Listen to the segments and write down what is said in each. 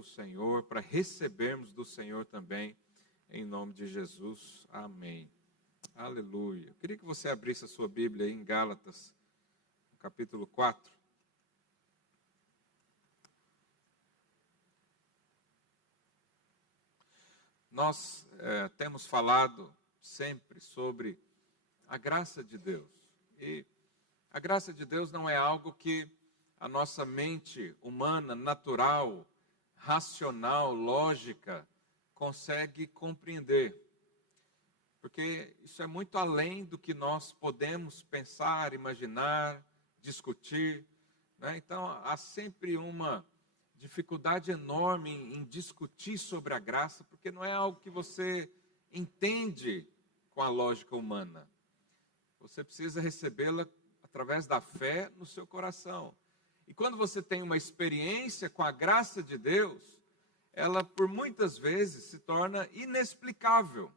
o Senhor, para recebermos do Senhor também, em nome de Jesus. Amém. Aleluia. Eu queria que você abrisse a sua Bíblia aí em Gálatas, capítulo 4. Nós temos falado sempre sobre a graça de Deus. E a graça de Deus não é algo que a nossa mente humana, natural, racional, lógica, consegue compreender. Porque isso é muito além do que nós podemos pensar, imaginar, discutir, né? Então, há sempre uma dificuldade enorme em discutir sobre a graça, porque não é algo que você entende com a lógica humana. Você precisa recebê-la através da fé no seu coração. E quando você tem uma experiência com a graça de Deus, ela por muitas vezes se torna inexplicável.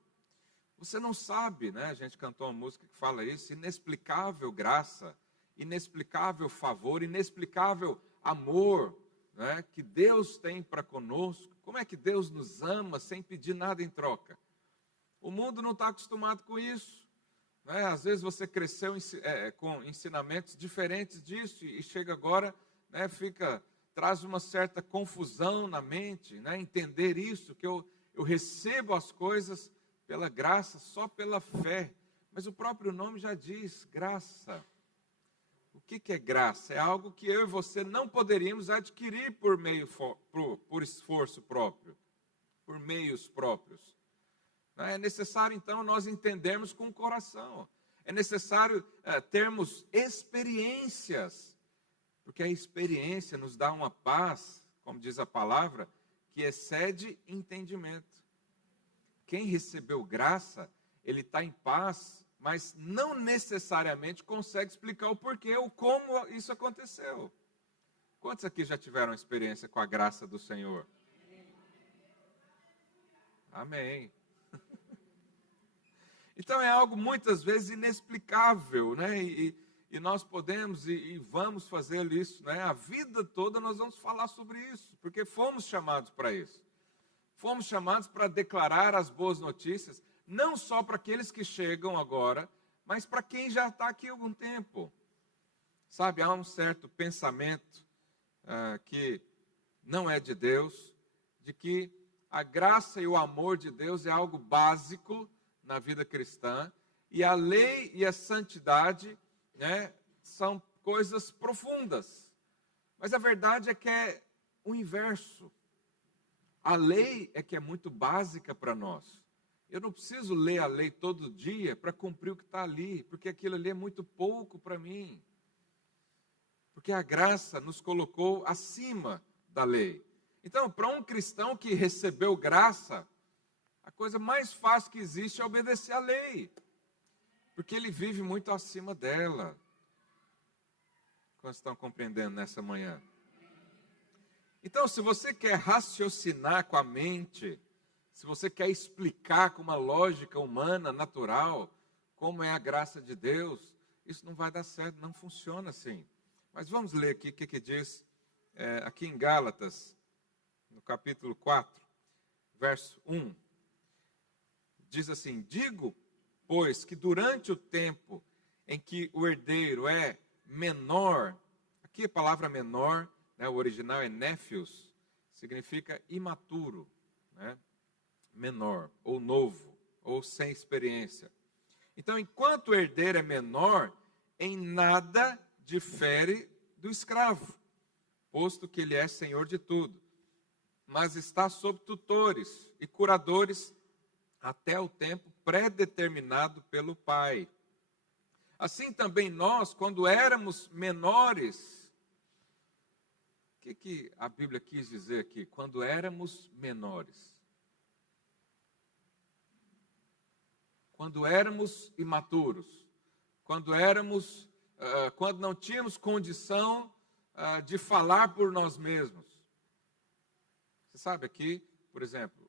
Você não sabe, né? A gente cantou uma música que fala isso, inexplicável graça, inexplicável favor, inexplicável amor, né, que Deus tem para conosco. Como é que Deus nos ama sem pedir nada em troca? O mundo não está acostumado com isso, né? Às vezes você cresceu com ensinamentos diferentes disso e chega agora, né, traz uma certa confusão na mente, né, entender isso, que eu recebo as coisas pela graça, só pela fé. Mas o próprio nome já diz, graça. O que é graça? É algo que eu e você não poderíamos adquirir por esforço próprio, por meios próprios. É necessário, então, nós entendermos com o coração. É necessário termos experiências, porque a experiência nos dá uma paz, como diz a palavra, que excede entendimento. Quem recebeu graça, ele está em paz, mas não necessariamente consegue explicar o porquê ou como isso aconteceu. Quantos aqui já tiveram experiência com a graça do Senhor? Amém. Então é algo muitas vezes inexplicável, né? E nós podemos e vamos fazer isso, né? A vida toda nós vamos falar sobre isso, porque fomos chamados para isso. Fomos chamados para declarar as boas notícias, não só para aqueles que chegam agora, mas para quem já está aqui há algum tempo. Sabe, há um certo pensamento que não é de Deus, de que a graça e o amor de Deus é algo básico na vida cristã, e a lei e a santidade, né, são coisas profundas. Mas a verdade é que é o inverso. A lei é que é muito básica para nós. Eu não preciso ler a lei todo dia para cumprir o que está ali, porque aquilo ali é muito pouco para mim. Porque a graça nos colocou acima da lei. Então, para um cristão que recebeu graça, a coisa mais fácil que existe é obedecer à lei, porque ele vive muito acima dela. Quantos estão compreendendo nessa manhã? Então, se você quer raciocinar com a mente, se você quer explicar com uma lógica humana, natural, como é a graça de Deus, isso não vai dar certo, não funciona assim. Mas vamos ler aqui o que diz aqui em Gálatas, no capítulo 4, verso 1. Diz assim: digo, pois, que durante o tempo em que o herdeiro é menor, aqui a palavra menor, né, o original é néfios, significa imaturo, né, menor, ou novo, ou sem experiência. Então, enquanto o herdeiro é menor, em nada difere do escravo, posto que ele é senhor de tudo, mas está sob tutores e curadores até o tempo pré-determinado pelo Pai. Assim também nós, quando éramos menores, o que a Bíblia quis dizer aqui? Quando éramos menores. Quando éramos imaturos. Quando não tínhamos condição de falar por nós mesmos. Você sabe aqui, por exemplo,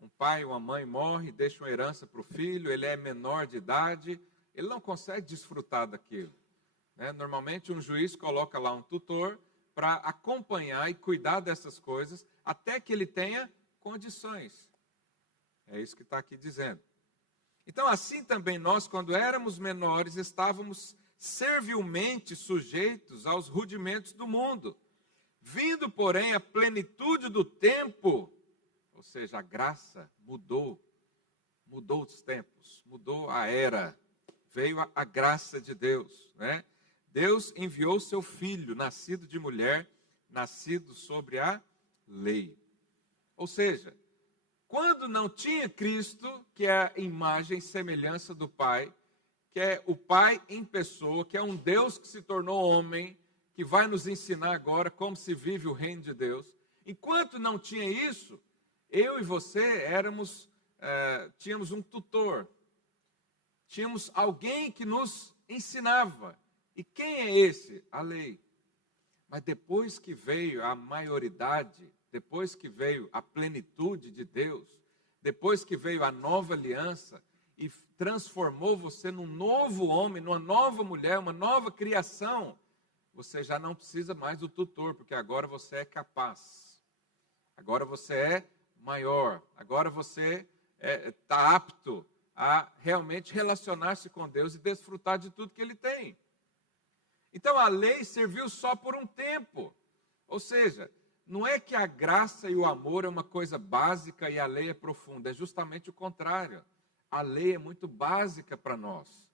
um pai, uma mãe morre, deixa uma herança para o filho, ele é menor de idade, ele não consegue desfrutar daquilo, né? Normalmente um juiz coloca lá um tutor para acompanhar e cuidar dessas coisas até que ele tenha condições. É isso que está aqui dizendo. Então, assim também nós, quando éramos menores, estávamos servilmente sujeitos aos rudimentos do mundo. Vindo, porém, a plenitude do tempo, ou seja, a graça mudou os tempos, mudou a era, veio a graça de Deus, né? Deus enviou seu filho, nascido de mulher, nascido sobre a lei. Ou seja, quando não tinha Cristo, que é a imagem e semelhança do Pai, que é o Pai em pessoa, que é um Deus que se tornou homem, que vai nos ensinar agora como se vive o reino de Deus. Enquanto não tinha isso, eu e você tínhamos um tutor, tínhamos alguém que nos ensinava. E quem é esse? A lei. Mas depois que veio a maioridade, depois que veio a plenitude de Deus, depois que veio a nova aliança e transformou você num novo homem, numa nova mulher, uma nova criação, você já não precisa mais do tutor, porque agora você é capaz. Agora você é maior. Agora você está apto a realmente relacionar-se com Deus e desfrutar de tudo que Ele tem. Então a lei serviu só por um tempo. Ou seja, não é que a graça e o amor é uma coisa básica e a lei é profunda. É justamente o contrário. A lei é muito básica para nós.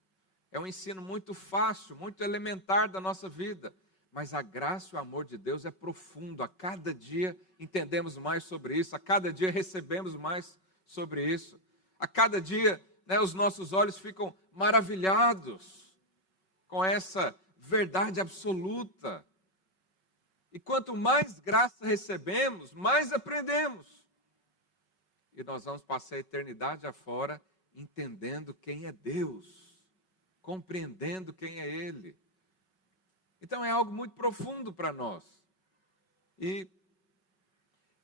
É um ensino muito fácil, muito elementar da nossa vida. Mas a graça e o amor de Deus é profundo. A cada dia entendemos mais sobre isso. A cada dia recebemos mais sobre isso. A cada dia, os nossos olhos ficam maravilhados com essa verdade absoluta. E quanto mais graça recebemos, mais aprendemos. E nós vamos passar a eternidade afora entendendo quem é Deus, compreendendo quem é Ele. Então é algo muito profundo para nós. E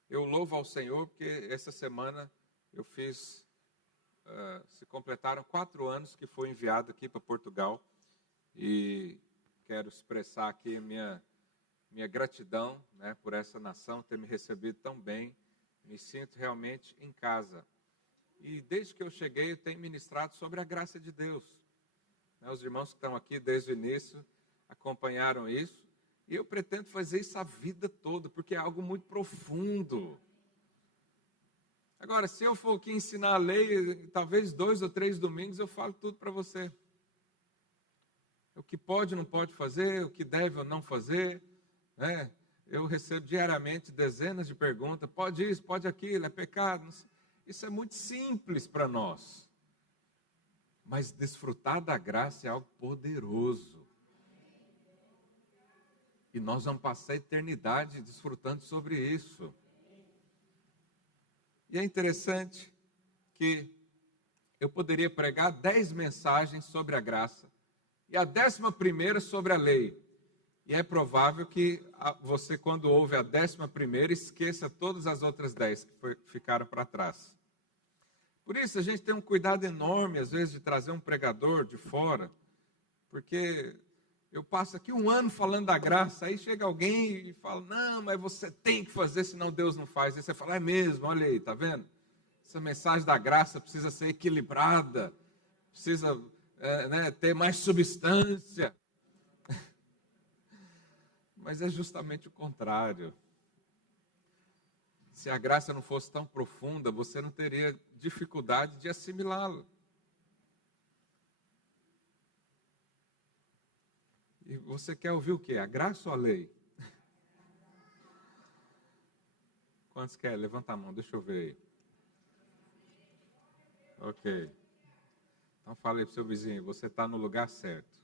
eu louvo ao Senhor porque essa semana eu fiz, se completaram 4 anos que fui enviado aqui para Portugal. E quero expressar aqui a minha gratidão, por essa nação ter me recebido tão bem. Me sinto realmente em casa. E desde que eu cheguei, eu tenho ministrado sobre a graça de Deus. Os irmãos que estão aqui desde o início acompanharam isso. E eu pretendo fazer isso a vida toda, porque é algo muito profundo. Agora, se eu for aqui ensinar a lei, talvez 2 ou 3 domingos eu falo tudo para você. O que pode ou não pode fazer, o que deve ou não fazer, Eu recebo diariamente dezenas de perguntas, pode isso, pode aquilo, é pecado. Isso é muito simples para nós. Mas desfrutar da graça é algo poderoso. E nós vamos passar a eternidade desfrutando sobre isso. E é interessante que eu poderia pregar 10 mensagens sobre a graça. E a 11ª sobre a lei. E é provável que você, quando ouve a 11ª, esqueça todas as outras 10 que ficaram para trás. Por isso, a gente tem um cuidado enorme, às vezes, de trazer um pregador de fora, porque eu passo aqui 1 ano falando da graça, aí chega alguém e fala, não, mas você tem que fazer, senão Deus não faz. Aí você fala, é mesmo, olha aí, tá vendo? Essa mensagem da graça precisa ser equilibrada, precisa ter mais substância. Mas é justamente o contrário. Se a graça não fosse tão profunda, você não teria dificuldade de assimilá-la. E você quer ouvir o quê? A graça ou a lei? Quantos querem? Levanta a mão, deixa eu ver aí. Ok. Então fala aí para o seu vizinho, você está no lugar certo.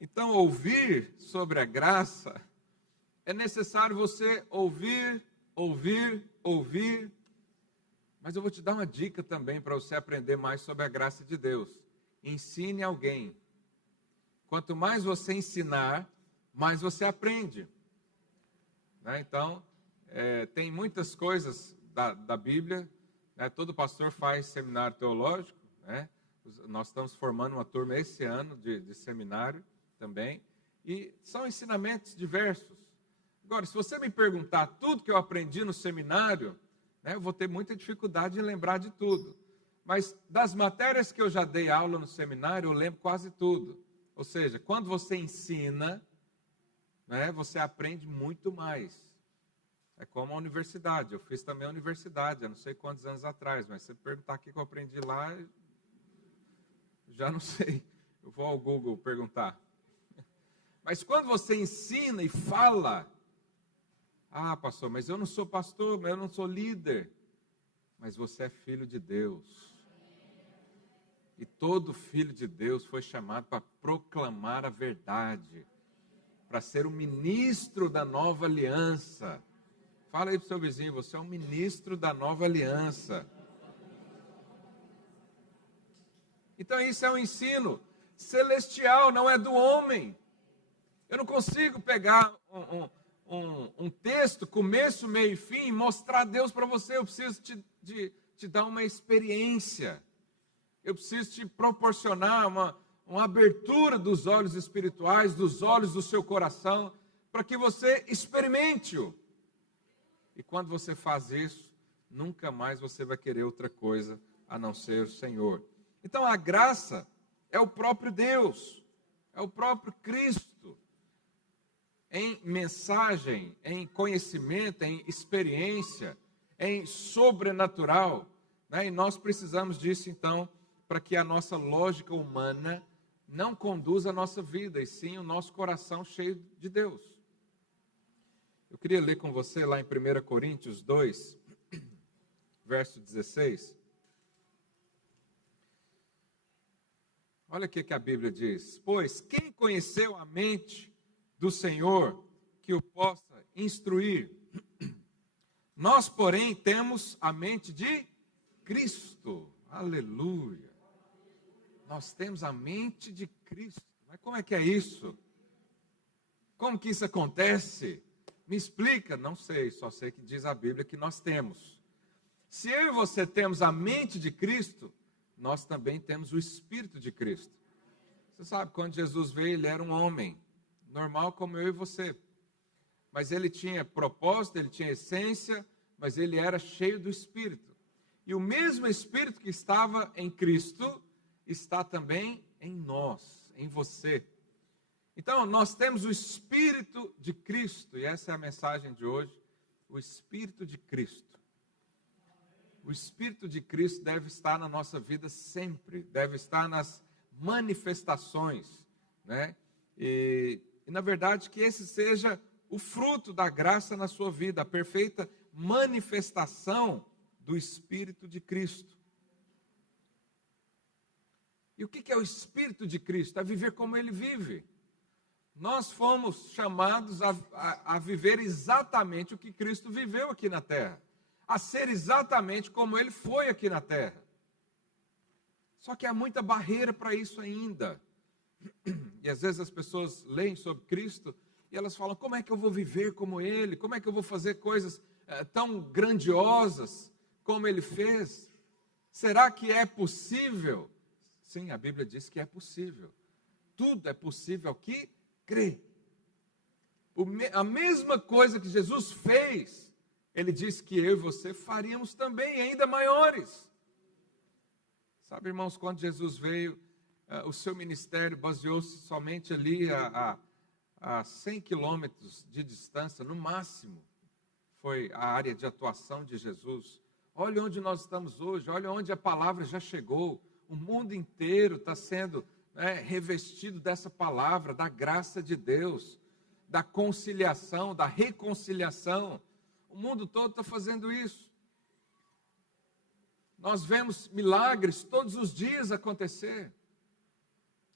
Então, ouvir sobre a graça, é necessário você ouvir. Mas eu vou te dar uma dica também para você aprender mais sobre a graça de Deus. Ensine alguém. Quanto mais você ensinar, mais você aprende. Então, tem muitas coisas da Bíblia. Todo pastor faz seminário teológico. Nós estamos formando uma turma esse ano de seminário também. E são ensinamentos diversos. Agora, se você me perguntar tudo que eu aprendi no seminário, né, eu vou ter muita dificuldade em lembrar de tudo. Mas das matérias que eu já dei aula no seminário, eu lembro quase tudo. Ou seja, quando você ensina, né, você aprende muito mais. É como a universidade. Eu fiz também a universidade, há não sei quantos anos atrás, mas se você perguntar o que eu aprendi lá, já não sei. Eu vou ao Google perguntar. Mas quando você ensina e fala, ah, pastor, mas eu não sou pastor, mas eu não sou líder. Mas você é filho de Deus. E todo filho de Deus foi chamado para proclamar a verdade, para ser o ministro da nova aliança. Fala aí para o seu vizinho, você é um ministro da nova aliança. Então isso é um ensino celestial, não é do homem. Eu não consigo pegar um texto, começo, meio e fim, e mostrar Deus para você. Eu preciso te dar uma experiência. Eu preciso te proporcionar uma abertura dos olhos espirituais, dos olhos do seu coração, para que você experimente-o. E quando você faz isso, nunca mais você vai querer outra coisa a não ser o Senhor. Então a graça é o próprio Deus, é o próprio Cristo, em mensagem, em conhecimento, em experiência, em sobrenatural, né? E nós precisamos disso então, para que a nossa lógica humana não conduza a nossa vida, e sim o nosso coração cheio de Deus. Eu queria ler com você lá em 1 Coríntios 2, verso 16. Olha o que a Bíblia diz. Pois quem conheceu a mente do Senhor que o possa instruir? Nós, porém, temos a mente de Cristo. Aleluia. Nós temos a mente de Cristo. Mas como é que é isso? Como que isso acontece? Me explica. Não sei, só sei que diz a Bíblia que nós temos. Se eu e você temos a mente de Cristo, nós também temos o Espírito de Cristo. Você sabe, quando Jesus veio, ele era um homem, normal como eu e você. Mas ele tinha propósito, ele tinha essência, mas ele era cheio do Espírito. E o mesmo Espírito que estava em Cristo, está também em nós, em você. Então, nós temos o Espírito de Cristo, e essa é a mensagem de hoje, o Espírito de Cristo. O Espírito de Cristo deve estar na nossa vida sempre, deve estar nas manifestações, né? E na verdade, que esse seja o fruto da graça na sua vida, a perfeita manifestação do Espírito de Cristo. E o que é o Espírito de Cristo? É viver como Ele vive. Nós fomos chamados a viver exatamente o que Cristo viveu aqui na terra, a ser exatamente como Ele foi aqui na terra. Só que há muita barreira para isso ainda. E às vezes as pessoas leem sobre Cristo e elas falam, como é que eu vou viver como Ele? Como é que eu vou fazer coisas tão grandiosas como Ele fez? Será que é possível? Sim, a Bíblia diz que é possível. Tudo é possível ao que crê. A mesma coisa que Jesus fez, Ele disse que eu e você faríamos também, ainda maiores. Sabe, irmãos, quando Jesus veio, o seu ministério baseou-se somente ali a 100 quilômetros de distância, no máximo, foi a área de atuação de Jesus. Olha onde nós estamos hoje, olha onde a palavra já chegou. O mundo inteiro está sendo revestido dessa palavra, da graça de Deus, da conciliação, da reconciliação. O mundo todo está fazendo isso. Nós vemos milagres todos os dias acontecer.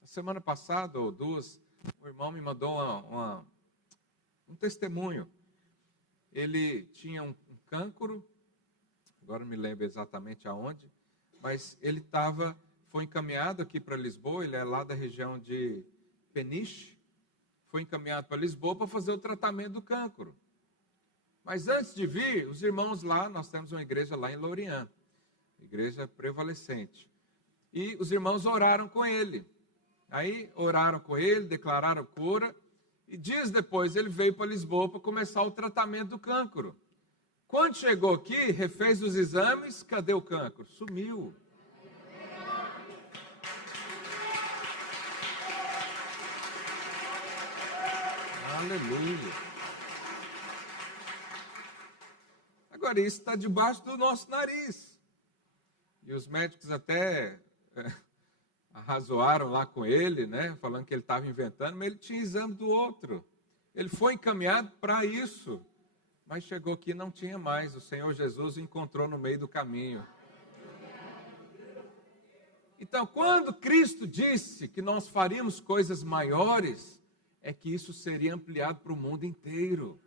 A semana passada, ou duas, o irmão me mandou um testemunho. Ele tinha um cancro, agora não me lembro exatamente aonde, mas ele foi encaminhado aqui para Lisboa, ele é lá da região de Peniche, foi encaminhado para Lisboa para fazer o tratamento do cancro. Mas antes de vir, os irmãos lá, nós temos uma igreja lá em Lorient, igreja prevalecente, e os irmãos oraram com ele. Aí oraram com ele, declararam cura, E dias depois ele veio para Lisboa para começar o tratamento do cancro. Quando chegou aqui, refez os exames, cadê o cancro? Sumiu. Aleluia. Agora, isso está debaixo do nosso nariz. E os médicos até arrazoaram lá com ele, né? Falando que ele estava inventando, mas ele tinha exame do outro. Ele foi encaminhado para isso. Mas chegou aqui e não tinha mais. O Senhor Jesus o encontrou no meio do caminho. Então, quando Cristo disse que nós faríamos coisas maiores, é que isso seria ampliado para o mundo inteiro.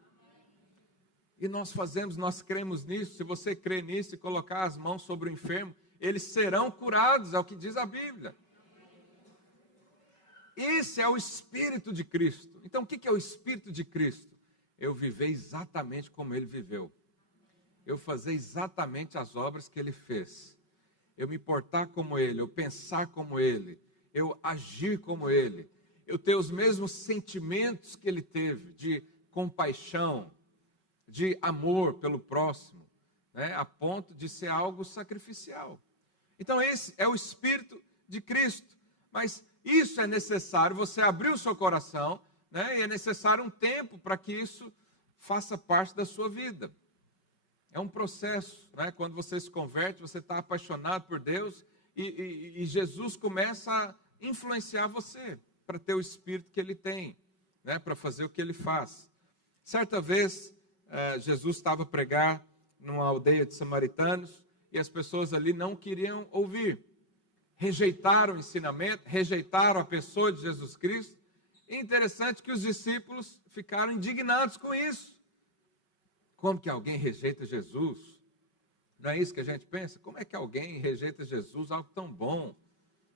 E nós cremos nisso. Se você crê nisso e colocar as mãos sobre o enfermo, eles serão curados, é o que diz a Bíblia. Esse é o Espírito de Cristo. Então, o que é o Espírito de Cristo? Eu viver exatamente como Ele viveu. Eu fazer exatamente as obras que Ele fez. Eu me portar como Ele, eu pensar como Ele, eu agir como Ele. Eu ter os mesmos sentimentos que Ele teve, de compaixão, de amor pelo próximo, né, a ponto de ser algo sacrificial. Então esse é o Espírito de Cristo. Mas isso é necessário, você abrir o seu coração, né, e é necessário um tempo para que isso faça parte da sua vida. É um processo, né? Quando você se converte, você está apaixonado por Deus e Jesus começa a influenciar você para ter o Espírito que Ele tem, né, para fazer o que Ele faz. Certa vez, Jesus estava a pregar numa aldeia de samaritanos e as pessoas ali não queriam ouvir. Rejeitaram o ensinamento, rejeitaram a pessoa de Jesus Cristo. E interessante que os discípulos ficaram indignados com isso. Como que alguém rejeita Jesus? Não é isso que a gente pensa? Como é que alguém rejeita Jesus, algo tão bom,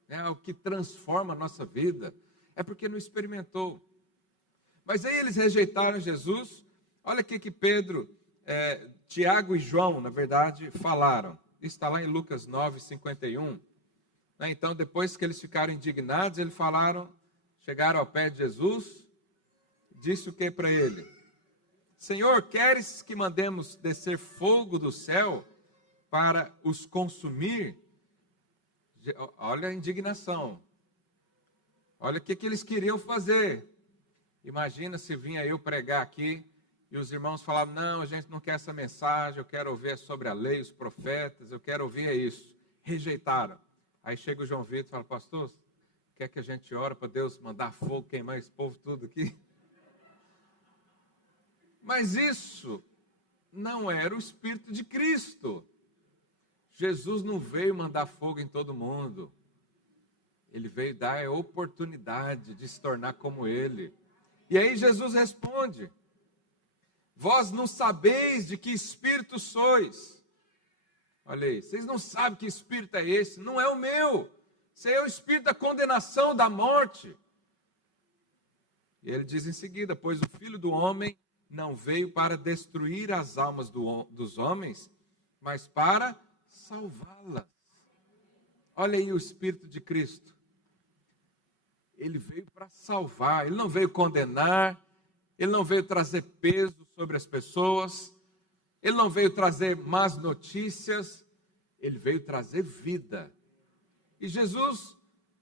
né, algo que transforma a nossa vida? É porque não experimentou. Mas aí eles rejeitaram Jesus. Olha o que Pedro, Tiago e João, na verdade, falaram. Isso está lá em Lucas 9:51. Então, depois que eles ficaram indignados, eles chegaram ao pé de Jesus, disse o que para ele? Senhor, queres que mandemos descer fogo do céu para os consumir? Olha a indignação. Olha o que eles queriam fazer. Imagina se vinha eu pregar aqui e os irmãos falavam, não, a gente não quer essa mensagem, eu quero ouvir sobre a lei, os profetas, eu quero ouvir isso. Rejeitaram. Aí chega o João Vitor e fala, pastor, quer que a gente ore para Deus mandar fogo, queimar esse povo tudo aqui? Mas isso não era o Espírito de Cristo. Jesus não veio mandar fogo em todo mundo. Ele veio dar a oportunidade de se tornar como Ele. E aí Jesus responde, vós não sabeis de que espírito sois. Olha aí, vocês não sabem que espírito é esse? Não é o meu. Esse é o espírito da condenação, da morte. E ele diz em seguida, pois o Filho do Homem não veio para destruir as almas dos homens, mas para salvá-las. Olha aí o Espírito de Cristo. Ele veio para salvar, ele não veio condenar, ele não veio trazer peso sobre as pessoas, ele não veio trazer más notícias, ele veio trazer vida. E Jesus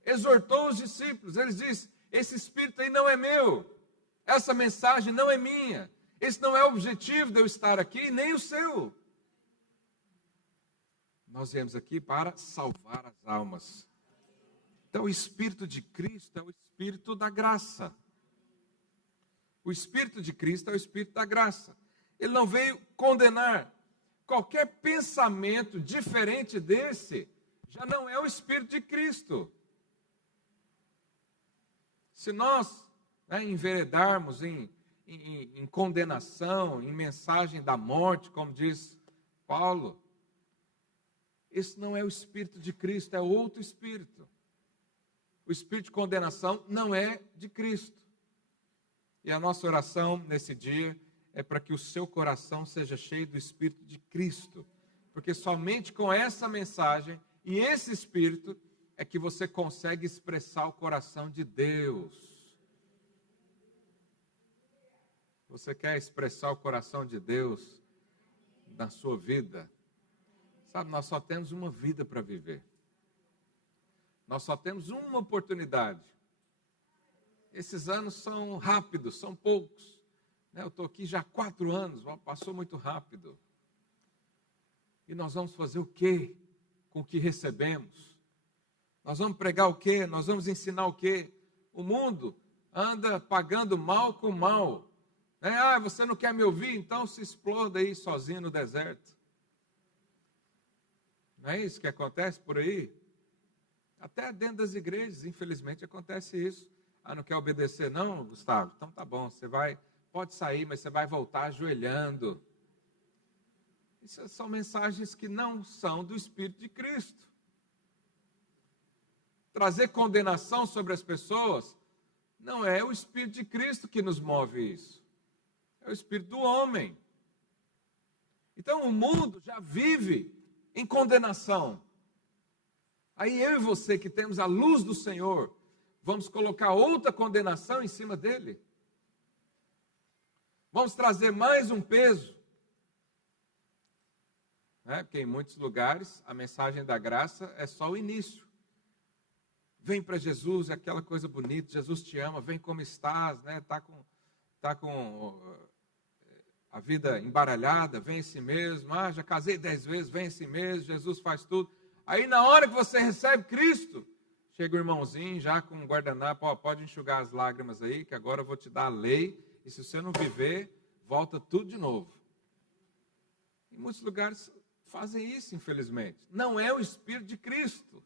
exortou os discípulos, ele disse, esse Espírito aí não é meu, essa mensagem não é minha, esse não é o objetivo de eu estar aqui, nem o seu. Nós viemos aqui para salvar as almas. Então o Espírito de Cristo é o Espírito da graça. O Espírito de Cristo é o Espírito da graça. Ele não veio condenar. Qualquer pensamento diferente desse já não é o Espírito de Cristo. Se nós enveredarmos em condenação, em mensagem da morte, como diz Paulo, esse não é o Espírito de Cristo, é outro Espírito. O Espírito de condenação não é de Cristo. E a nossa oração nesse dia é para que o seu coração seja cheio do Espírito de Cristo. Porque somente com essa mensagem e esse Espírito é que você consegue expressar o coração de Deus. Você quer expressar o coração de Deus na sua vida? Sabe, nós só temos uma vida para viver. Nós só temos uma oportunidade. Esses anos são rápidos, são poucos. Eu estou aqui já há 4 anos, passou muito rápido. E nós vamos fazer o quê com o que recebemos? Nós vamos pregar o quê? Nós vamos ensinar o quê? O mundo anda pagando mal com mal. Você não quer me ouvir? Então se exploda aí sozinho no deserto. Não é isso que acontece por aí? Até dentro das igrejas, infelizmente, acontece isso. Não quer obedecer não, Gustavo? Então tá bom, pode sair, mas você vai voltar ajoelhando. Isso são mensagens que não são do Espírito de Cristo. Trazer condenação sobre as pessoas não é o Espírito de Cristo que nos move isso. É o Espírito do homem. Então o mundo já vive em condenação. Aí eu e você que temos a luz do Senhor, vamos colocar outra condenação em cima dele? Vamos trazer mais um peso? Porque em muitos lugares a mensagem da graça é só o início. Vem para Jesus, é aquela coisa bonita, Jesus te ama, vem como estás, tá com a vida embaralhada, vem assim mesmo, já casei 10 vezes, vem assim mesmo, Jesus faz tudo. Aí na hora que você recebe Cristo, chega o irmãozinho já com um guardanapo, pode enxugar as lágrimas aí, que agora eu vou te dar a lei, e se você não viver, volta tudo de novo. Em muitos lugares fazem isso, infelizmente. Não é o Espírito de Cristo.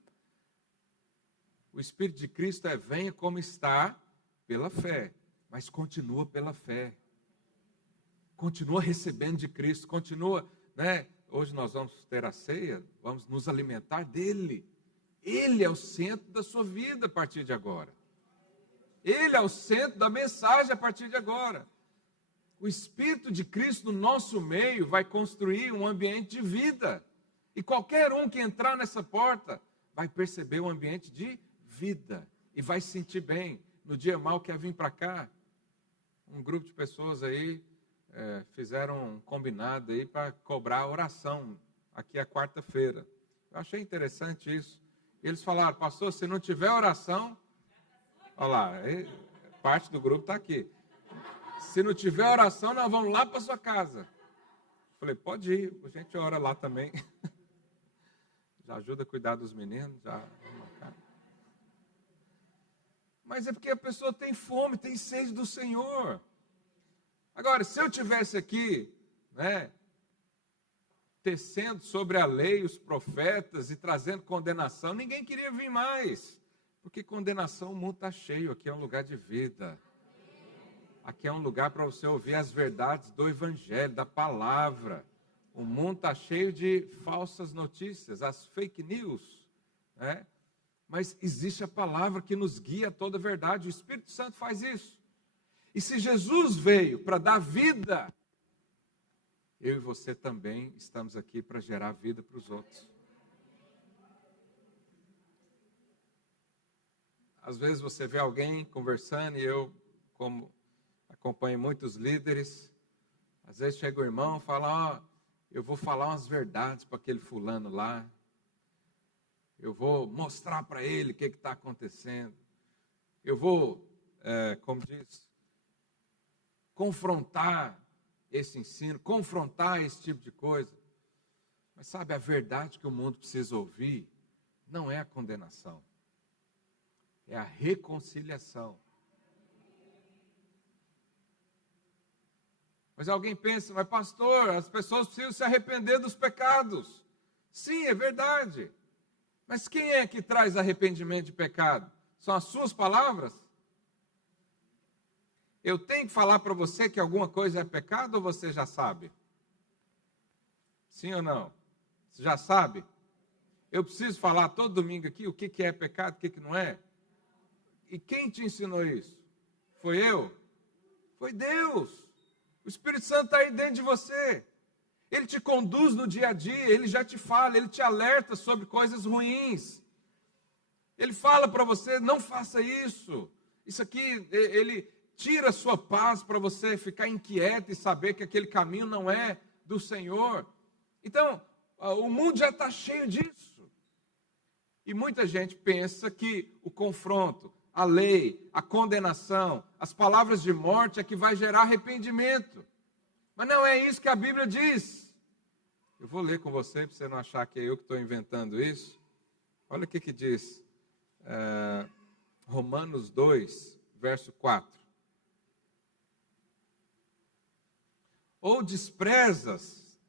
O Espírito de Cristo venha como está, pela fé, mas continua pela fé. Continua recebendo de Cristo, continua, Hoje nós vamos ter a ceia, vamos nos alimentar dele. Ele é o centro da sua vida a partir de agora. Ele é o centro da mensagem a partir de agora. O Espírito de Cristo no nosso meio vai construir um ambiente de vida. E qualquer um que entrar nessa porta vai perceber um ambiente de vida. E vai se sentir bem. No dia mau quer vir para cá. Um grupo de pessoas aí fizeram um combinado aí para cobrar a oração. Aqui é quarta-feira. Eu achei interessante isso. Eles falaram, pastor, se não tiver oração... Olha lá, parte do grupo está aqui. Se não tiver oração, nós vamos lá para sua casa. Falei, pode ir, a gente ora lá também. Já ajuda a cuidar dos meninos, já. Mas é porque a pessoa tem fome, tem sede do Senhor. Agora, se eu tivesse aqui, tecendo sobre a lei os profetas e trazendo condenação, ninguém queria vir mais. Porque condenação, o mundo está cheio, aqui é um lugar de vida. Aqui é um lugar para você ouvir as verdades do Evangelho, da palavra. O mundo está cheio de falsas notícias, as fake news. Mas existe a palavra que nos guia a toda a verdade. O Espírito Santo faz isso. E se Jesus veio para dar vida, eu e você também estamos aqui para gerar vida para os outros. Às vezes você vê alguém conversando e eu, como acompanho muitos líderes, às vezes chega o irmão e fala, eu vou falar umas verdades para aquele fulano lá, eu vou mostrar para ele o que está acontecendo, eu vou, como diz, confrontar esse ensino, confrontar esse tipo de coisa. Mas sabe, a verdade que o mundo precisa ouvir não é a condenação, é a reconciliação. Mas alguém pensa, mas pastor, as pessoas precisam se arrepender dos pecados. Sim, é verdade. Mas quem é que traz arrependimento de pecado? São as suas palavras? Eu tenho que falar para você que alguma coisa é pecado ou você já sabe? Sim ou não? Você já sabe? Eu preciso falar todo domingo aqui o que é pecado, o que não é? E quem te ensinou isso? Foi eu? Foi Deus. O Espírito Santo está aí dentro de você. Ele te conduz no dia a dia, ele já te fala, ele te alerta sobre coisas ruins. Ele fala para você, não faça isso. Isso aqui, ele tira a sua paz para você ficar inquieto e saber que aquele caminho não é do Senhor. Então, o mundo já está cheio disso. E muita gente pensa que o confronto, a lei, a condenação, as palavras de morte é que vai gerar arrependimento. Mas não é isso que a Bíblia diz. Eu vou ler com você, para você não achar que é eu que estou inventando isso. Olha o que diz Romanos 2, verso 4. Ou desprezas,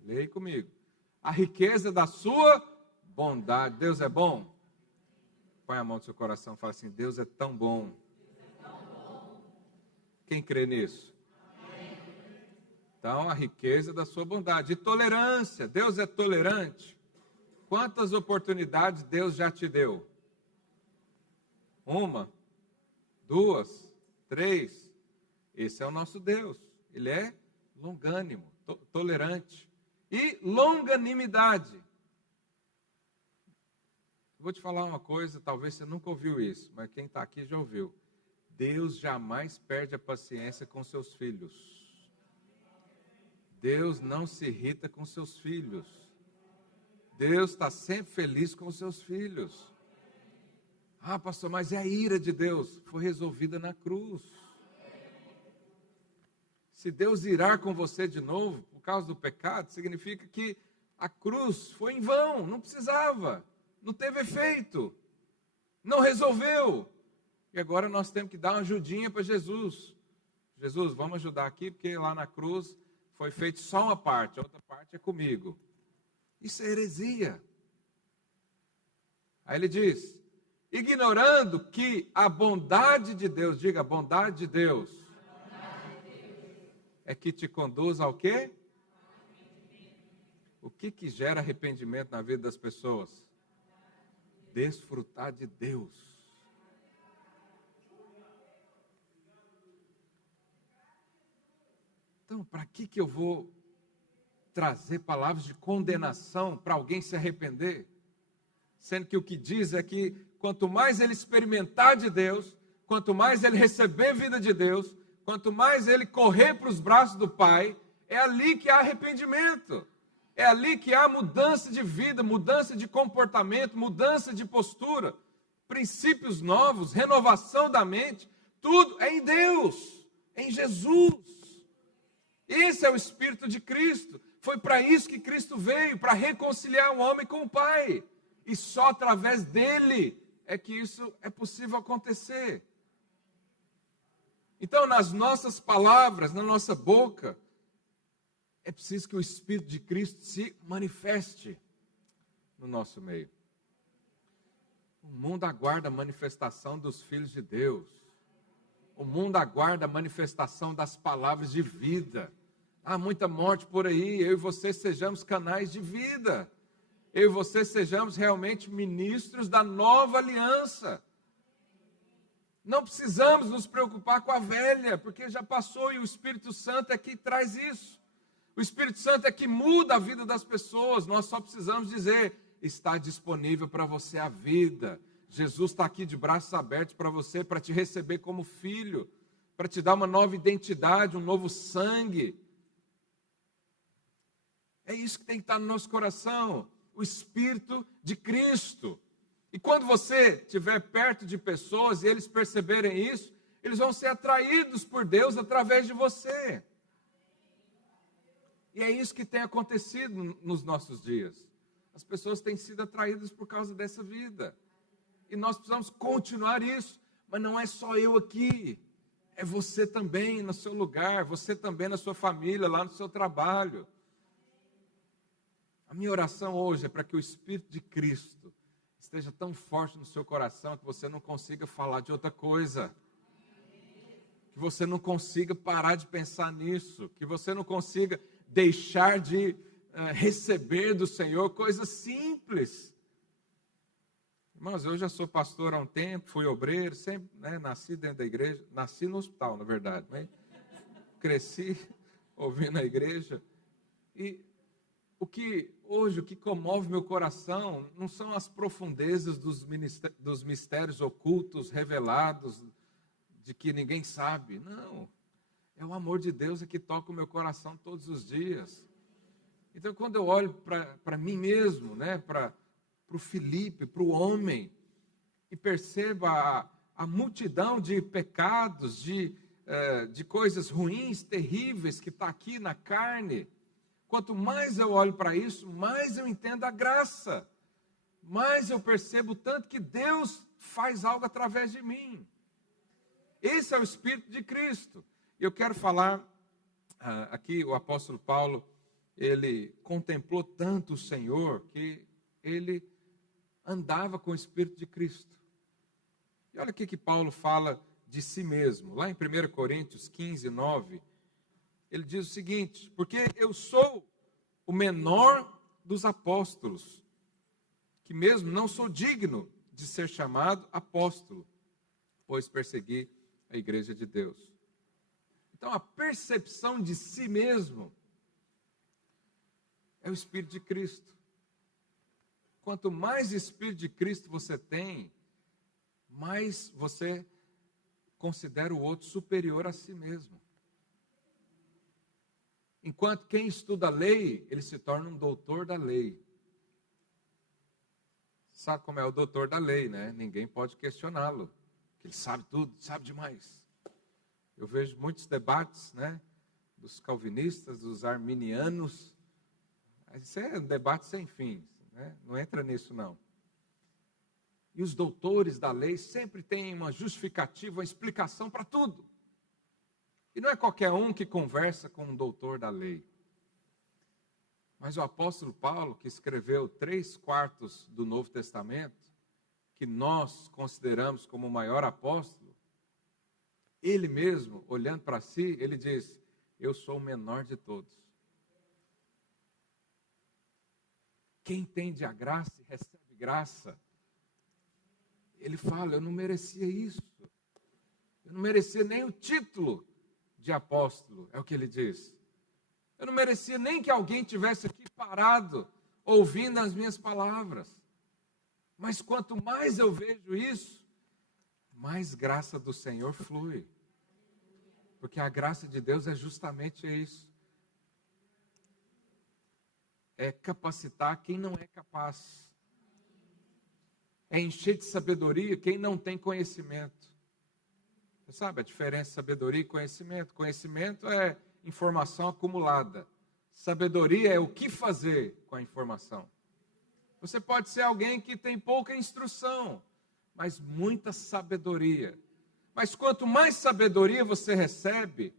leia comigo, a riqueza da sua bondade. Deus é bom? Põe a mão no seu coração e fala assim: Deus é tão bom. Quem crê nisso? Então, a riqueza da sua bondade. E tolerância. Deus é tolerante. Quantas oportunidades Deus já te deu? 1, 2, 3. Esse é o nosso Deus. Ele é longânimo, tolerante. E longanimidade. Vou te falar uma coisa, talvez você nunca ouviu isso, mas quem está aqui já ouviu. Deus jamais perde a paciência com seus filhos. Deus não se irrita com seus filhos. Deus está sempre feliz com os seus filhos. Ah, pastor, mas é a ira de Deus. Foi resolvida na cruz. Se Deus irar com você de novo, por causa do pecado, significa que a cruz foi em vão, não precisava, não teve efeito, não resolveu. E agora nós temos que dar uma ajudinha para Jesus. Jesus, vamos ajudar aqui, porque lá na cruz foi feito só uma parte, a outra parte é comigo. Isso é heresia. Aí ele diz, ignorando que a bondade de Deus, diga, a bondade de Deus, é que te conduz ao quê? O que gera arrependimento na vida das pessoas? Desfrutar de Deus. Então, para que eu vou trazer palavras de condenação para alguém se arrepender? Sendo que o que diz é que quanto mais ele experimentar de Deus, quanto mais ele receber vida de Deus, quanto mais ele correr para os braços do Pai, é ali que há arrependimento. É ali que há mudança de vida, mudança de comportamento, mudança de postura, princípios novos, renovação da mente. Tudo é em Deus, é em Jesus. Esse é o Espírito de Cristo. Foi para isso que Cristo veio, para reconciliar o homem com o Pai. E só através dele é que isso é possível acontecer. Então, nas nossas palavras, na nossa boca, é preciso que o Espírito de Cristo se manifeste no nosso meio. O mundo aguarda a manifestação dos filhos de Deus. O mundo aguarda a manifestação das palavras de vida. Há muita morte por aí, eu e você sejamos canais de vida. Eu e você sejamos realmente ministros da nova aliança. Não precisamos nos preocupar com a velha, porque já passou e o Espírito Santo é que traz isso. O Espírito Santo é que muda a vida das pessoas. Nós só precisamos dizer, está disponível para você a vida. Jesus está aqui de braços abertos para você, para te receber como filho, para te dar uma nova identidade, um novo sangue. É isso que tem que estar no nosso coração, o Espírito de Cristo. E quando você estiver perto de pessoas e eles perceberem isso, eles vão ser atraídos por Deus através de você. E é isso que tem acontecido nos nossos dias. As pessoas têm sido atraídas por causa dessa vida. E nós precisamos continuar isso. Mas não é só eu aqui. É você também no seu lugar, você também na sua família, lá no seu trabalho. A minha oração hoje é para que o Espírito de Cristo esteja tão forte no seu coração que você não consiga falar de outra coisa. Que você não consiga parar de pensar nisso. Que você não consiga deixar de receber do Senhor coisas simples. Irmãos, eu já sou pastor há um tempo, fui obreiro, sempre nasci dentro da igreja, nasci no hospital, na verdade, mas cresci ouvindo a igreja. E o que comove meu coração não são as profundezas dos mistérios ocultos, revelados de que ninguém sabe. Não, é o amor de Deus que toca o meu coração todos os dias. Então, quando eu olho para mim mesmo, né, para o Felipe, para o homem, e percebo a multidão de pecados, de coisas ruins, terríveis que está aqui na carne, quanto mais eu olho para isso, mais eu entendo a graça, mais eu percebo tanto que Deus faz algo através de mim. Esse é o Espírito de Cristo. Eu quero falar, aqui o apóstolo Paulo, ele contemplou tanto o Senhor, que ele andava com o Espírito de Cristo. E olha o que Paulo fala de si mesmo. Lá em 1 Coríntios 15, 9, ele diz o seguinte: porque eu sou o menor dos apóstolos, que mesmo não sou digno de ser chamado apóstolo, pois persegui a igreja de Deus. Então, a percepção de si mesmo é o Espírito de Cristo. Quanto mais Espírito de Cristo você tem, mais você considera o outro superior a si mesmo. Enquanto quem estuda a lei, ele se torna um doutor da lei. Sabe como é o doutor da lei, né? Ninguém pode questioná-lo. Ele sabe tudo, sabe demais. Eu vejo muitos debates, né? Dos calvinistas, dos arminianos. Isso é um debate sem fim, né? Não entra nisso, não. E os doutores da lei sempre têm uma justificativa, uma explicação para tudo. E não é qualquer um que conversa com um doutor da lei. Mas o apóstolo Paulo, que escreveu 3/4 do Novo Testamento, que nós consideramos como o maior apóstolo, ele mesmo, olhando para si, ele diz: eu sou o menor de todos. Quem entende a graça e recebe graça, ele fala: eu não merecia isso. Eu não merecia nem o título de apóstolo, é o que ele diz. Eu não merecia nem que alguém tivesse aqui parado, ouvindo as minhas palavras. Mas quanto mais eu vejo isso, mais graça do Senhor flui. Porque a graça de Deus é justamente isso. É capacitar quem não é capaz. É encher de sabedoria quem não tem conhecimento. Você sabe a diferença de sabedoria e conhecimento? Conhecimento é informação acumulada. Sabedoria é o que fazer com a informação. Você pode ser alguém que tem pouca instrução, mas muita sabedoria. Mas quanto mais sabedoria você recebe,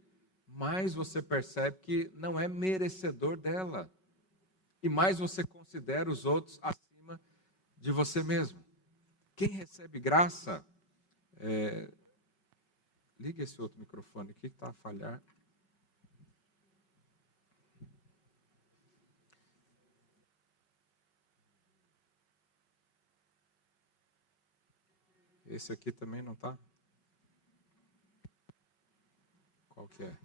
mais você percebe que não é merecedor dela. E mais você considera os outros acima de você mesmo. Quem recebe graça, liga esse outro microfone aqui que está a falhar. Esse aqui também não está? Qual que é?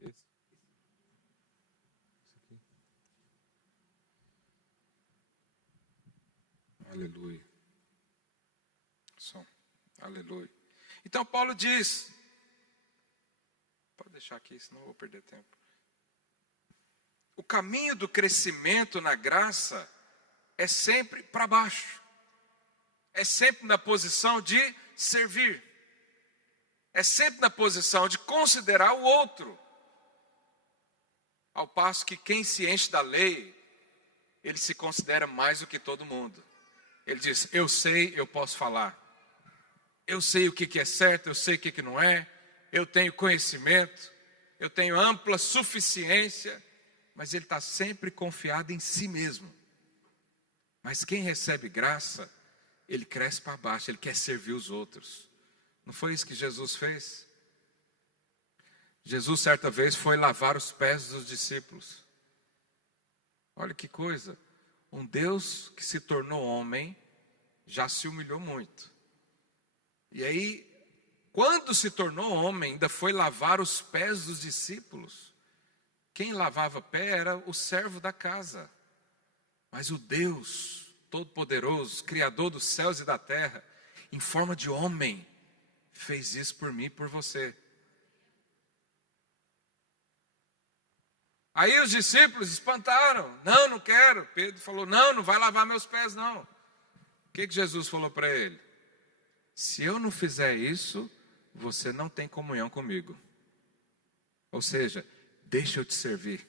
Esse aqui. Aleluia. Som. Aleluia. Então Paulo diz, pode deixar aqui, senão eu vou perder tempo. O caminho do crescimento na graça é sempre para baixo. É sempre na posição de servir. É sempre na posição de considerar o outro. Ao passo que quem se enche da lei, ele se considera mais do que todo mundo. Ele diz: eu sei, eu posso falar. Eu sei o que é certo, eu sei o que não é. Eu tenho conhecimento, eu tenho ampla suficiência. Mas ele está sempre confiado em si mesmo. Mas quem recebe graça, ele cresce para baixo, ele quer servir os outros. Não foi isso que Jesus fez? Jesus certa vez foi lavar os pés dos discípulos. Olha que coisa. Um Deus que se tornou homem, já se humilhou muito. E aí, quando se tornou homem, ainda foi lavar os pés dos discípulos. Quem lavava pé era o servo da casa. Mas o Deus Todo-Poderoso, Criador dos céus e da terra, em forma de homem, fez isso por mim e por você. Aí os discípulos espantaram. Não, não quero. Pedro falou, não vai lavar meus pés, não. O que Jesus falou para ele? Se eu não fizer isso, você não tem comunhão comigo. Ou seja, deixa eu te servir.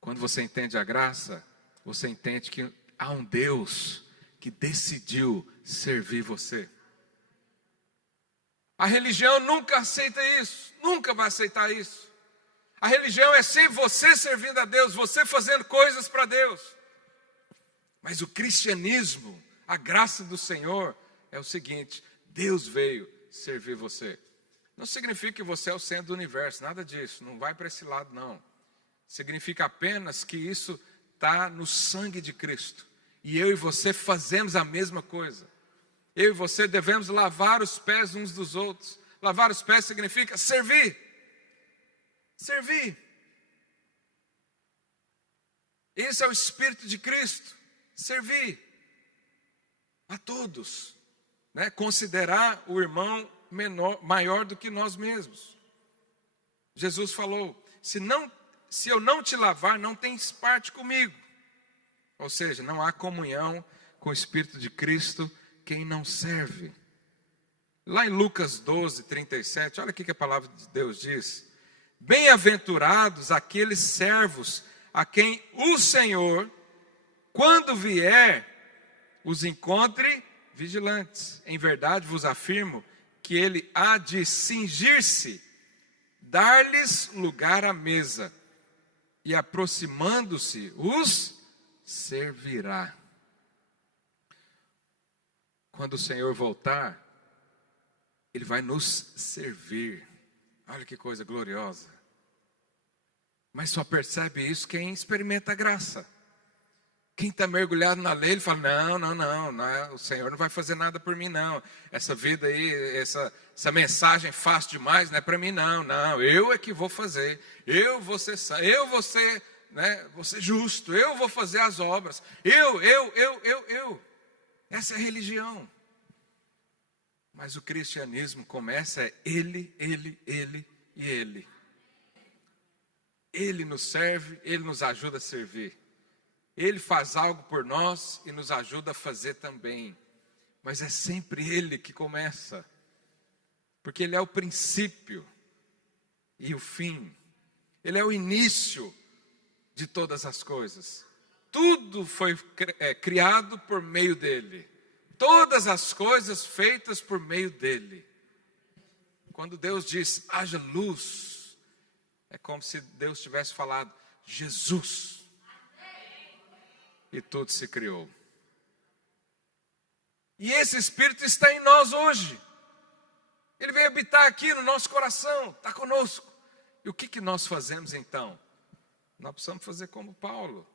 Quando você entende a graça, você entende que há um Deus que decidiu servir você. A religião nunca aceita isso, nunca vai aceitar isso. A religião é sempre você servindo a Deus, você fazendo coisas para Deus. Mas o cristianismo, a graça do Senhor, é o seguinte: Deus veio servir você. Não significa que você é o centro do universo, nada disso, não vai para esse lado não. Significa apenas que isso está no sangue de Cristo. E eu e você fazemos a mesma coisa. Eu e você devemos lavar os pés uns dos outros. Lavar os pés significa servir. Servir. Esse é o Espírito de Cristo. Servir a todos, né? Considerar o irmão maior do que nós mesmos. Jesus falou, se eu não te lavar, não tens parte comigo. Ou seja, não há comunhão com o Espírito de Cristo quem não serve. Lá em Lucas 12, 37, olha o que a palavra de Deus diz. Bem-aventurados aqueles servos a quem o Senhor, quando vier, os encontre vigilantes. Em verdade vos afirmo que ele há de cingir-se, dar-lhes lugar à mesa, e aproximando-se, os servirá. Quando o Senhor voltar, Ele vai nos servir. Olha que coisa gloriosa. Mas só percebe isso quem experimenta a graça. Quem está mergulhado na lei, ele fala, não, o Senhor não vai fazer nada por mim, não. Essa vida aí, essa mensagem fácil demais, não é para mim, não, eu é que vou fazer. Eu vou ser vou ser justo, eu vou fazer as obras. Eu. Essa é a religião. Mas o cristianismo começa ele e ele. Ele nos serve, ele nos ajuda a servir. Ele faz algo por nós e nos ajuda a fazer também. Mas é sempre Ele que começa. Porque Ele é o princípio e o fim. Ele é o início de todas as coisas. Tudo foi criado por meio dEle. Todas as coisas feitas por meio dEle. Quando Deus diz, haja luz, é como se Deus tivesse falado, Jesus. E tudo se criou. E esse Espírito está em nós hoje. Ele veio habitar aqui no nosso coração, está conosco. E o que nós fazemos então? Nós precisamos fazer como Paulo.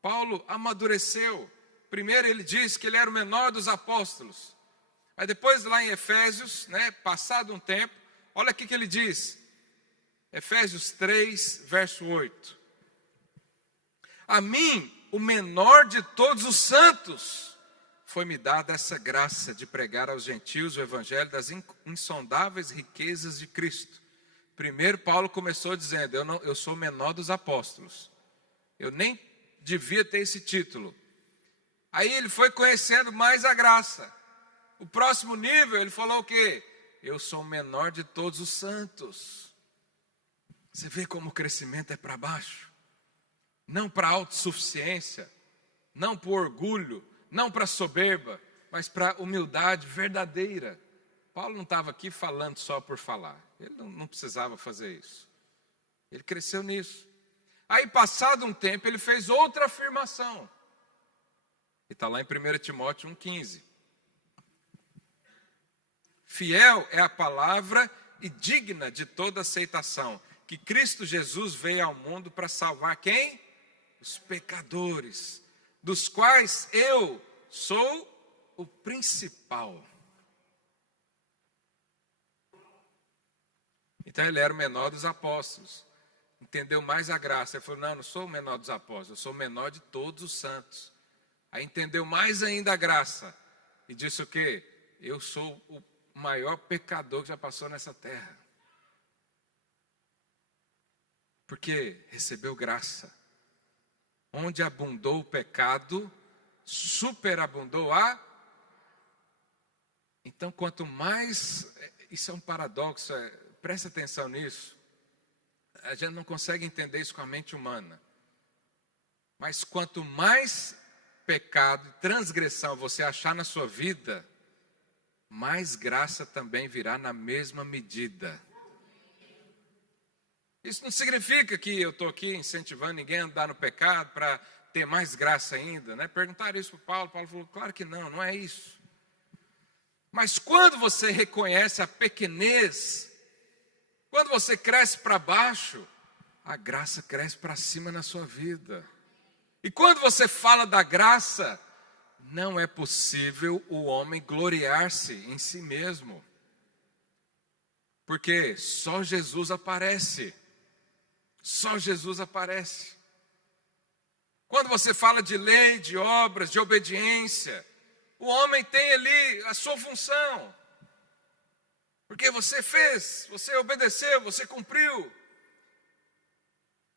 Paulo amadureceu. Primeiro ele disse que ele era o menor dos apóstolos. Aí depois lá em Efésios, passado um tempo, olha o que ele diz. Efésios 3, verso 8. A mim, o menor de todos os santos, foi-me dada essa graça de pregar aos gentios o evangelho das insondáveis riquezas de Cristo. Primeiro Paulo começou dizendo, eu sou o menor dos apóstolos. Eu nem devia ter esse título. Aí ele foi conhecendo mais a graça. O próximo nível ele falou o quê? Eu sou o menor de todos os santos. Você vê como o crescimento é para baixo? Não para autossuficiência, não para orgulho, não para soberba, mas para humildade verdadeira. Paulo não estava aqui falando só por falar. Ele não precisava fazer isso. Ele cresceu nisso. Aí, passado um tempo, ele fez outra afirmação. E está lá em 1 Timóteo 1,15. Fiel é a palavra e digna de toda aceitação, que Cristo Jesus veio ao mundo para salvar quem? Os pecadores, dos quais eu sou o principal. Então ele era o menor dos apóstolos. Entendeu mais a graça. Ele falou, não sou o menor dos apóstolos, eu sou o menor de todos os santos. Aí entendeu mais ainda a graça. E disse o quê? Eu sou o o maior pecador que já passou nessa terra. Porque recebeu graça. Onde abundou o pecado, superabundou a... Então, quanto mais... Isso é um paradoxo, preste atenção nisso. A gente não consegue entender isso com a mente humana. Mas quanto mais pecado e transgressão você achar na sua vida, mais graça também virá na mesma medida. Isso não significa que eu estou aqui incentivando ninguém a andar no pecado para ter mais graça ainda, né? Perguntaram isso para o Paulo, Paulo falou, claro que não, não é isso. Mas quando você reconhece a pequenez, quando você cresce para baixo, a graça cresce para cima na sua vida. E quando você fala da graça, não é possível o homem gloriar-se em si mesmo. Porque só Jesus aparece. Só Jesus aparece. Quando você fala de lei, de obras, de obediência, o homem tem ali a sua função. Porque você fez, você obedeceu, você cumpriu.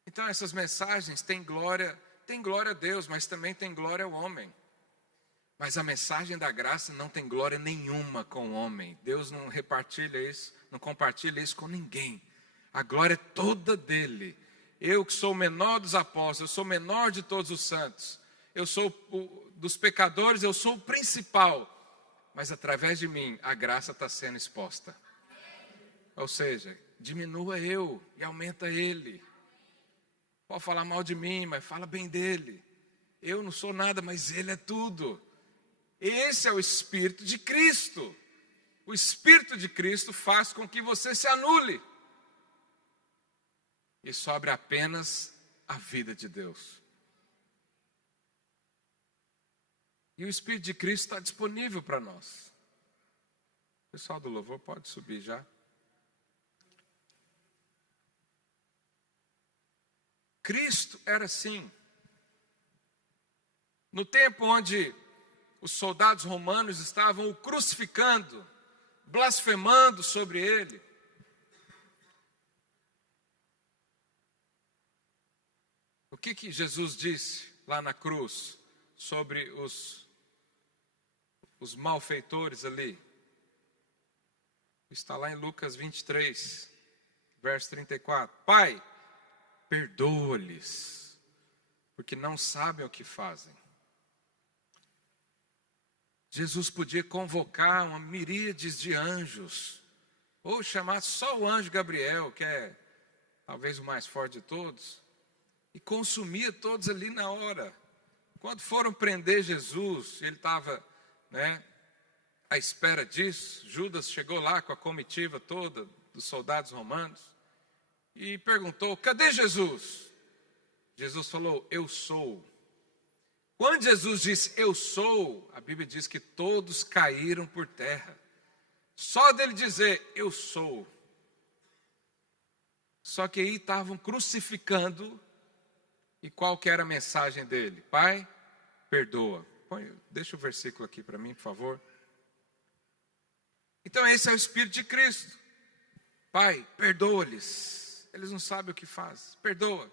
Então essas mensagens têm glória a Deus, mas também tem glória ao homem. Mas a mensagem da graça não tem glória nenhuma com o homem. Deus não repartilha isso, não compartilha isso com ninguém. A glória é toda dele. Eu que sou o menor dos apóstolos, eu sou o menor de todos os santos. Eu sou dos pecadores, eu sou o principal. Mas através de mim, a graça está sendo exposta. Ou seja, diminua eu e aumenta ele. Pode falar mal de mim, mas fala bem dele. Eu não sou nada, mas ele é tudo. Esse é o Espírito de Cristo. O Espírito de Cristo faz com que você se anule. E sobre apenas a vida de Deus. E o Espírito de Cristo está disponível para nós. O pessoal do louvor pode subir já. Cristo era assim. No tempo onde os soldados romanos estavam o crucificando, blasfemando sobre ele. O que Jesus disse lá na cruz sobre os malfeitores ali? Está lá em Lucas 23, verso 34. Pai, perdoa-lhes, porque não sabem o que fazem. Jesus podia convocar uma miríade de anjos, ou chamar só o anjo Gabriel, que é talvez o mais forte de todos, e consumia todos ali na hora. Quando foram prender Jesus, ele estava, à espera disso. Judas chegou lá com a comitiva toda dos soldados romanos e perguntou, cadê Jesus? Jesus falou, eu sou. Quando Jesus disse, eu sou, a Bíblia diz que todos caíram por terra. Só dele dizer, eu sou. Só que aí estavam crucificando. E qual que era a mensagem dele? Pai, perdoa. Deixa o versículo aqui para mim, por favor. Então esse é o Espírito de Cristo. Pai, perdoa-lhes. Eles não sabem o que fazem. Perdoa.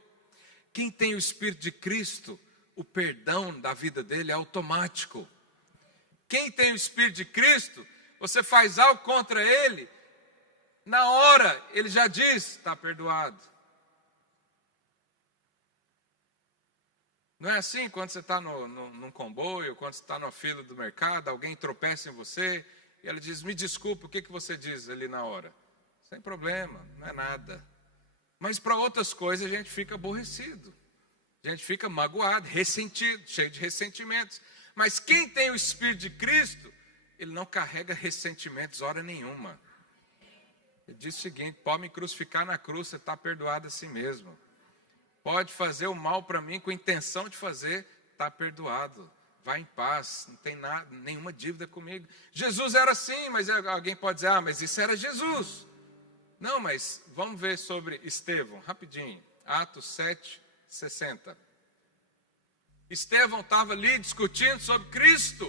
Quem tem o Espírito de Cristo, o perdão da vida dele é automático. Quem tem o Espírito de Cristo, você faz algo contra ele, na hora ele já diz, está perdoado. Não é assim quando você está num comboio, quando você está na fila do mercado, alguém tropeça em você, e ela diz, me desculpe, o que você diz ali na hora? Sem problema, não é nada. Mas para outras coisas a gente fica aborrecido, a gente fica magoado, ressentido, cheio de ressentimentos. Mas quem tem o Espírito de Cristo, ele não carrega ressentimentos hora nenhuma. Ele diz o seguinte, pode me crucificar na cruz, você está perdoado assim mesmo. Pode fazer o mal para mim com a intenção de fazer, está perdoado. Vai em paz, não tem nada, nenhuma dívida comigo. Jesus era assim, mas alguém pode dizer, mas isso era Jesus. Não, mas vamos ver sobre Estevão, rapidinho. Atos 7, 60. Estevão estava ali discutindo sobre Cristo.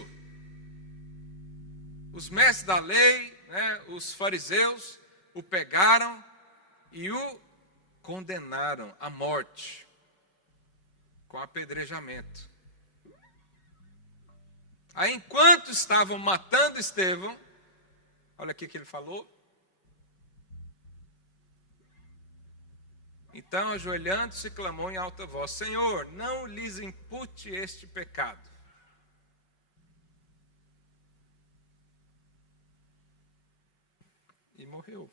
Os mestres da lei, né, os fariseus o pegaram e o condenaram à morte com apedrejamento. Aí, enquanto estavam matando Estevão, olha aqui que ele falou. Então, ajoelhando-se, clamou em alta voz: Senhor, não lhes impute este pecado. E morreu.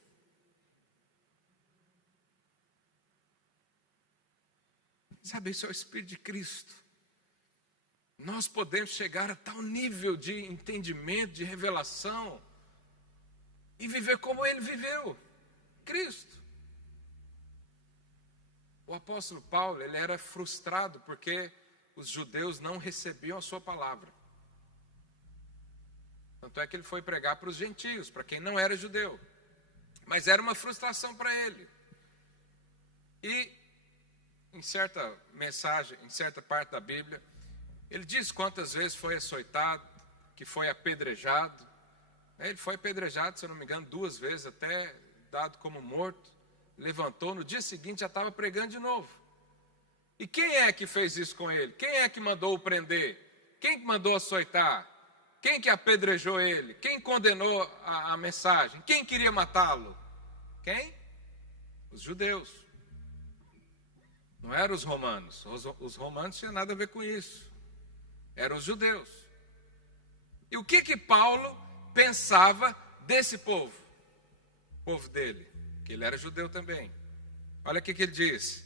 Sabe, isso é o Espírito de Cristo. Nós podemos chegar a tal nível de entendimento, de revelação, e viver como ele viveu, Cristo. O apóstolo Paulo, ele era frustrado porque os judeus não recebiam a sua palavra. Tanto é que ele foi pregar para os gentios, para quem não era judeu. Mas era uma frustração para ele. E em certa mensagem, em certa parte da Bíblia, ele diz quantas vezes foi açoitado, que foi apedrejado. Ele foi apedrejado, se eu não me engano, 2 vezes, até dado como morto. Levantou, no dia seguinte já estava pregando de novo. E quem é que fez isso com ele? Quem é que mandou o prender? Quem que mandou açoitar? Quem que apedrejou ele? Quem condenou a mensagem? Quem queria matá-lo? Quem? Os judeus. Não eram os romanos. Os romanos não tinham nada a ver com isso. Eram os judeus. E o que Paulo pensava desse povo? O povo dele, que ele era judeu também. Olha o que ele diz.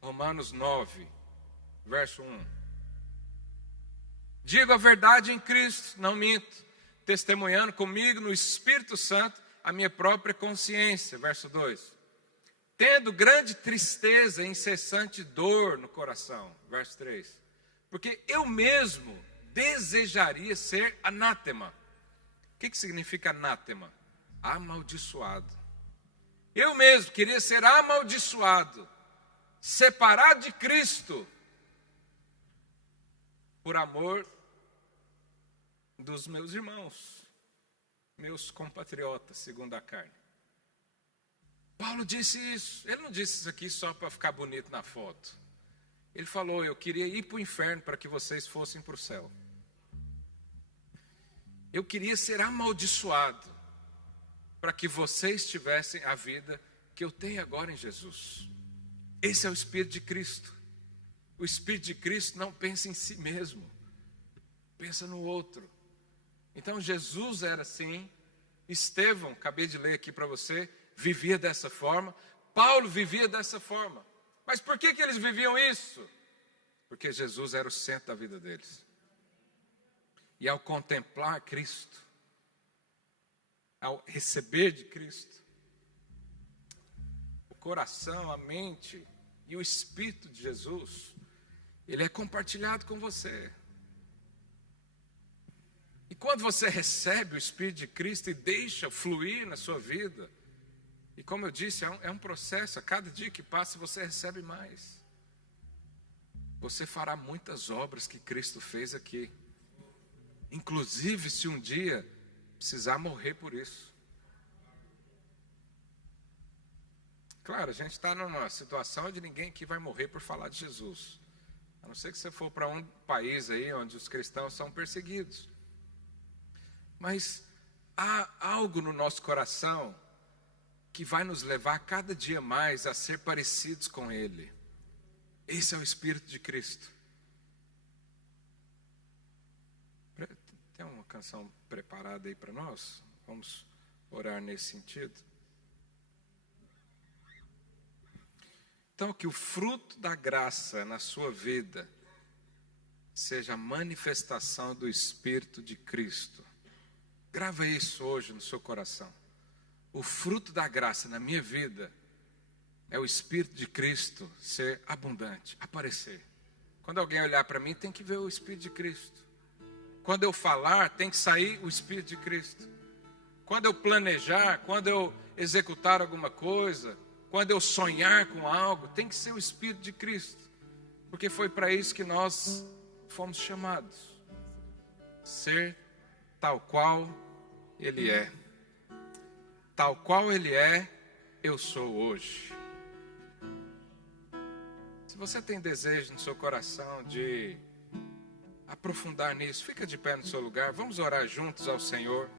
Romanos 9, verso 1. Digo a verdade em Cristo, não minto, testemunhando comigo no Espírito Santo a minha própria consciência. Verso 2. Tendo grande tristeza e incessante dor no coração. Verso 3. Porque eu mesmo desejaria ser anátema. O que significa anátema? Amaldiçoado. Eu mesmo queria ser amaldiçoado, separado de Cristo, por amor dos meus irmãos, meus compatriotas, segundo a carne. Paulo disse isso. Ele não disse isso aqui só para ficar bonito na foto. Ele falou: eu queria ir para o inferno para que vocês fossem para o céu. Eu queria ser amaldiçoado para que vocês tivessem a vida que eu tenho agora em Jesus. Esse é o Espírito de Cristo. O Espírito de Cristo não pensa em si mesmo, pensa no outro. Então Jesus era assim. Estevão, acabei de ler aqui para você, vivia dessa forma. Paulo vivia dessa forma. Mas por que eles viviam isso? Porque Jesus era o centro da vida deles. E ao contemplar Cristo, ao receber de Cristo, o coração, a mente e o Espírito de Jesus, ele é compartilhado com você. E quando você recebe o Espírito de Cristo e deixa fluir na sua vida, e como eu disse, é um processo, a cada dia que passa você recebe mais. Você fará muitas obras que Cristo fez aqui. Inclusive se um dia precisar morrer por isso. Claro, a gente está numa situação onde ninguém aqui vai morrer por falar de Jesus. A não ser que você for para um país aí onde os cristãos são perseguidos. Mas há algo no nosso coração que vai nos levar cada dia mais a ser parecidos com Ele. Esse é o Espírito de Cristo. Tem uma canção preparada aí para nós? Vamos orar nesse sentido. Então, que o fruto da graça na sua vida seja a manifestação do Espírito de Cristo. Grava isso hoje no seu coração. O fruto da graça na minha vida é o Espírito de Cristo ser abundante, aparecer. Quando alguém olhar para mim, tem que ver o Espírito de Cristo. Quando eu falar, tem que sair o Espírito de Cristo. Quando eu planejar, quando eu executar alguma coisa, quando eu sonhar com algo, tem que ser o Espírito de Cristo. Porque foi para isso que nós fomos chamados. Ser tal qual Ele é. tal qual Ele é, eu sou hoje. Se você tem desejo no seu coração de aprofundar nisso, fica de pé no seu lugar. Vamos orar juntos ao Senhor.